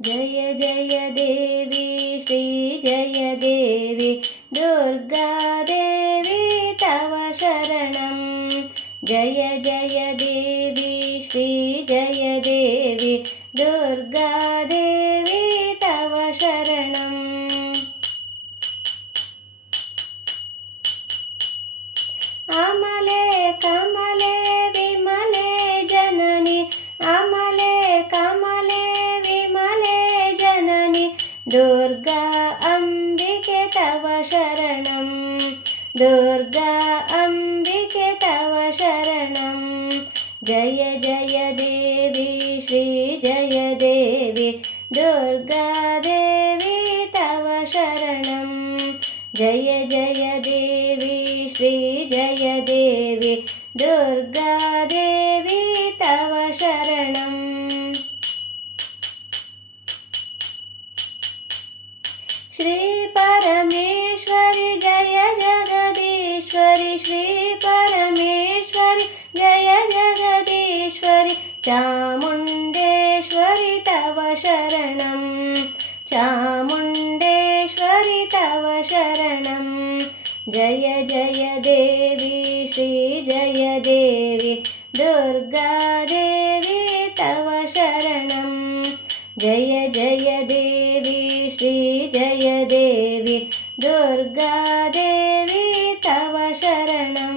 जय जय देवी श्री जय देवी दुर्गा देवी तव शरणं। जय जय देवी श्री जय देवी दुर्गा देवी तव शरणं। अमले कमले विमले जननी अमले कमले विमले जननी दुर्गा अम्बिके तव शरणं। दुर्गा अम्बिके तव शरणं। जय जय देवी श्री जय देवी दुर्गा देवी तव शरणं। जय जय देवी श्री जय देवी दुर्गा देवी तव शरणं। श्री परमेश्वरि जय जगदीश्वरि श्री परमेश्वरि जय जगदीश्वरि चामुण्डेश्वरि तव शरणं। चामुण्डेश्वरि तव शरणं। जय जय देवी श्री जय देवी दुर्गा देवी तव शरणं। जय जय देवी श्री जय देवी दुर्गा देवी तव शरणं।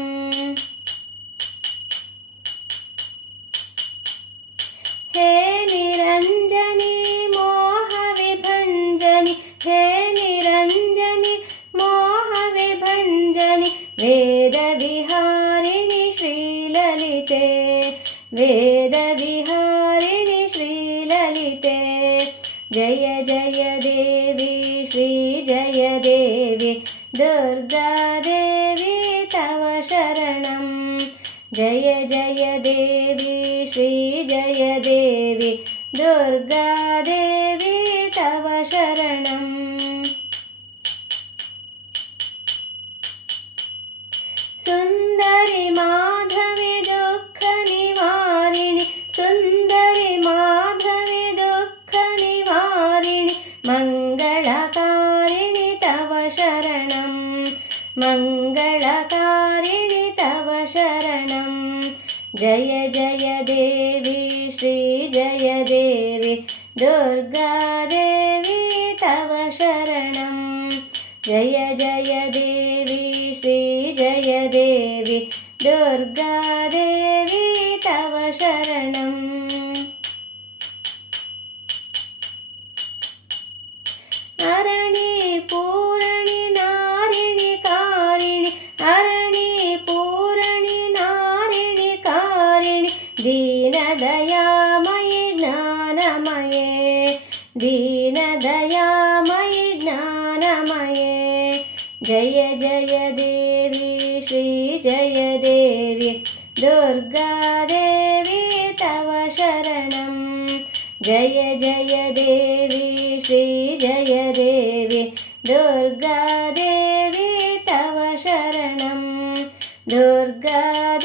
हे निरञ्जनी मोहविभञ्जनी हे निरञ्जनी मोहविभञ्जनी वेदविहारिणि श्रीललिते वेदविहारिणि श्रीललिते। जय जय देवी श्री जय देवी दुर्गा देवी तव शरणं। जय जय देवी श्री जय देवी दुर्गा देवी तव शरणं। सुन्दरि माधवी दुःख निवारिणि सुन्दरि माधवी दुःख निवारिणि मङ्गलकारिणि तव शरणं। मङ्गलकारिणि तव शरणं। जय जय देवी श्री जय देवी दुर्गा देवी तव शरणं। जय जय देवी श्री जय देवी दुर्गा देवी तव शरणं। अरणि पूरणि नारिणि कारिणि अरणि पूरणि नारिणि कारिणि दीनदयामयि ज्ञानमये दीनदयामयि ज्ञानमये। जय जय देवी श्री जय देवी दुर्गा देवी तव शरणं। जय जय देवी श्री जय देवी दुर्गा देवी तव शरणं। दुर्गा